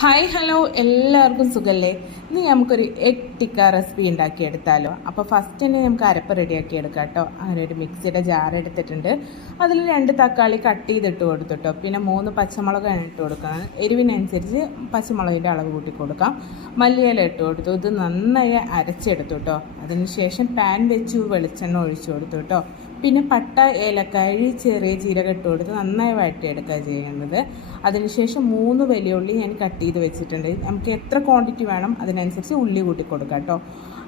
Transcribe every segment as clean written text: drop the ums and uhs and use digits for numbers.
Hi hello എല്ലാവർക്കും സുഖല്ലേ. ഇന്ന് നമുക്കൊരു എഗ് ടിക്ക റെസിപ്പി ഉണ്ടാക്കിയെടുത്താലോ. അപ്പോൾ ഫസ്റ്റ് തന്നെ നമുക്ക് അരപ്പ് റെഡിയാക്കി എടുക്കാം കേട്ടോ. അങ്ങനെ ഒരു മിക്സിയുടെ ജാർ എടുത്തിട്ടുണ്ട്. അതിൽ 2 തക്കാളി കട്ട് ചെയ്തിട്ട് കൊടുത്തിട്ടോ. പിന്നെ 3 പച്ചമുളകാണ് ഇട്ട് കൊടുക്കണം. എരിവിനനുസരിച്ച് പച്ചമുളകിൻ്റെ അളവ് കൂട്ടി കൊടുക്കാം. മല്ലിയില ഇട്ട് കൊടുത്തു. ഇത് നന്നായി അരച്ചെടുത്തു കേട്ടോ. അതിനുശേഷം പാൻ വെച്ച് വെളിച്ചെണ്ണ ഒഴിച്ചു കൊടുത്തു കേട്ടോ. പിന്നെ പട്ട, ഏലക്കായ, ചെറിയ ജീരകം ഇട്ട് കൊടുത്ത് നന്നായി വഴറ്റിയെടുക്കുക ചെയ്യുന്നത്. അതിനുശേഷം 3 വലിയ ഉള്ളി ഞാൻ കട്ട് ചെയ്ത് വെച്ചിട്ടുണ്ട്. നമുക്ക് എത്ര ക്വാണ്ടിറ്റി വേണം അതിനനുസരിച്ച് ഉള്ളി കൂട്ടി കൊടുക്കാം കേട്ടോ.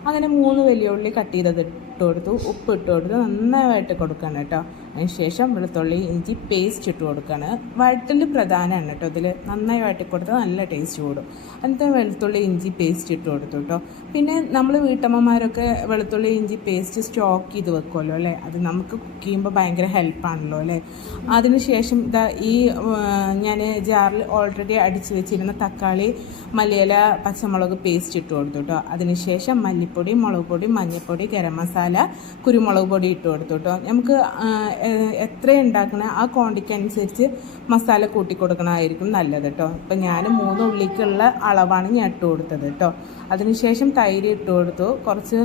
അങ്ങനെ 3 വലിയ ഉള്ളി കട്ട് ചെയ്തത് ഇട്ട് കൊടുത്തു. ഉപ്പ് ഇട്ട് കൊടുത്ത് നന്നായിട്ട് കൊടുക്കണം കേട്ടോ. അതിനുശേഷം വെളുത്തുള്ളി ഇഞ്ചി പേസ്റ്റ് ഇട്ട് കൊടുക്കുകയാണ്. വഴറ്റൽ പ്രധാനമാണ് കേട്ടോ. ഇതിൽ നന്നായി വഴറ്റി കൊടുത്താൽ നല്ല ടേസ്റ്റ് കൂടും. എന്നിട്ട് വെളുത്തുള്ളി ഇഞ്ചി പേസ്റ്റ് ഇട്ട് കൊടുത്തു കേട്ടോ. പിന്നെ നമ്മൾ വീട്ടമ്മമാരൊക്കെ വെളുത്തുള്ളി ഇഞ്ചി പേസ്റ്റ് സ്റ്റോക്ക് ചെയ്ത് വെക്കുമല്ലോ അല്ലേ. അത് നമുക്ക് കുക്ക് ചെയ്യുമ്പോൾ ഭയങ്കര ഹെൽപ്പാണല്ലോ അല്ലേ. അതിനുശേഷം ഇതാ ഈ ഞാൻ ജാറിൽ ഓൾറെഡി അടിച്ച് വെച്ചിരുന്ന തക്കാളി, മല്ലിയില, പച്ചമുളക് പേസ്റ്റ് ഇട്ട് കൊടുത്തു കേട്ടോ. അതിനുശേഷം മല്ലിപ്പൊടി, മുളക് പൊടി, മഞ്ഞൾപ്പൊടി, ഗരം മസാല, കുരുമുളക് പൊടി ഇട്ട് കൊടുത്തു കേട്ടോ. നമുക്ക് എത്ര ഉണ്ടാക്കണ ആ ക്വാണ്ടിറ്റി അനുസരിച്ച് മസാല കൂട്ടി കൊടുക്കണമായിരിക്കും നല്ലത് കേട്ടോ. ഇപ്പം ഞാൻ 3 ഉള്ളിക്കുള്ള അളവാണ് ഞാൻ ഇട്ട് കൊടുത്തത് കേട്ടോ. അതിനുശേഷം തൈര് ഇട്ട് കൊടുത്തു. കുറച്ച്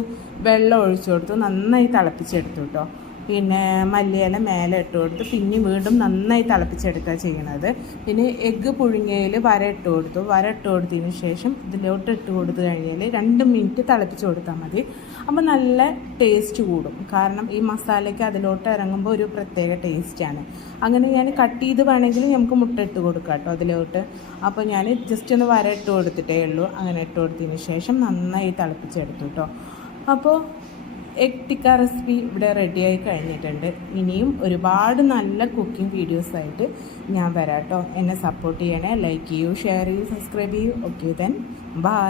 വെള്ളം ഒഴിച്ചു കൊടുത്തു. നന്നായി തിളപ്പിച്ചെടുത്തു കേട്ടോ. പിന്നെ മല്ലിയില മേലെ ഇട്ട് കൊടുത്ത് പിന്നെ വീണ്ടും നന്നായി തിളപ്പിച്ചെടുക്കുക ചെയ്യണത്. പിന്നെ എഗ്ഗ് പുഴുങ്ങിയതിൽ വര ഇട്ട് കൊടുത്തു. വര ഇട്ട് കൊടുത്തതിന് ശേഷം ഇതിലോട്ട് ഇട്ട് കൊടുത്തു കഴിഞ്ഞാൽ 2 മിനിറ്റ് തിളപ്പിച്ച് കൊടുത്താൽ മതി. അപ്പോൾ നല്ല ടേസ്റ്റ് കൂടും. കാരണം ഈ മസാലയ്ക്ക് അതിലോട്ട് ഇറങ്ങുമ്പോൾ ഒരു പ്രത്യേക ടേസ്റ്റാണ്. അങ്ങനെ ഞാൻ കട്ട് ചെയ്ത് വേണമെങ്കിൽ നമുക്ക് മുട്ട ഇട്ട് കൊടുക്കാം കേട്ടോ അതിലോട്ട്. അപ്പോൾ ഞാൻ ജസ്റ്റ് ഒന്ന് വര ഇട്ട് കൊടുത്തിട്ടേ ഉള്ളൂ. അങ്ങനെ ഇട്ട് കൊടുത്തതിന് ശേഷം നന്നായി തിളപ്പിച്ചെടുത്തു കേട്ടോ. അപ്പോൾ എഗ് ടിക്ക റെസിപ്പി ഇവിടെ റെഡിയായി കഴിഞ്ഞിട്ടുണ്ട്. ഇനിയും ഒരുപാട് നല്ല കുക്കിംഗ് വീഡിയോസായിട്ട് ഞാൻ വരാം കേട്ടോ. എന്നെ സപ്പോർട്ട് ചെയ്യണേ. ലൈക്ക് ചെയ്യൂ, ഷെയർ ചെയ്യൂ, സബ്സ്ക്രൈബ് ചെയ്യൂ. Okay then bye.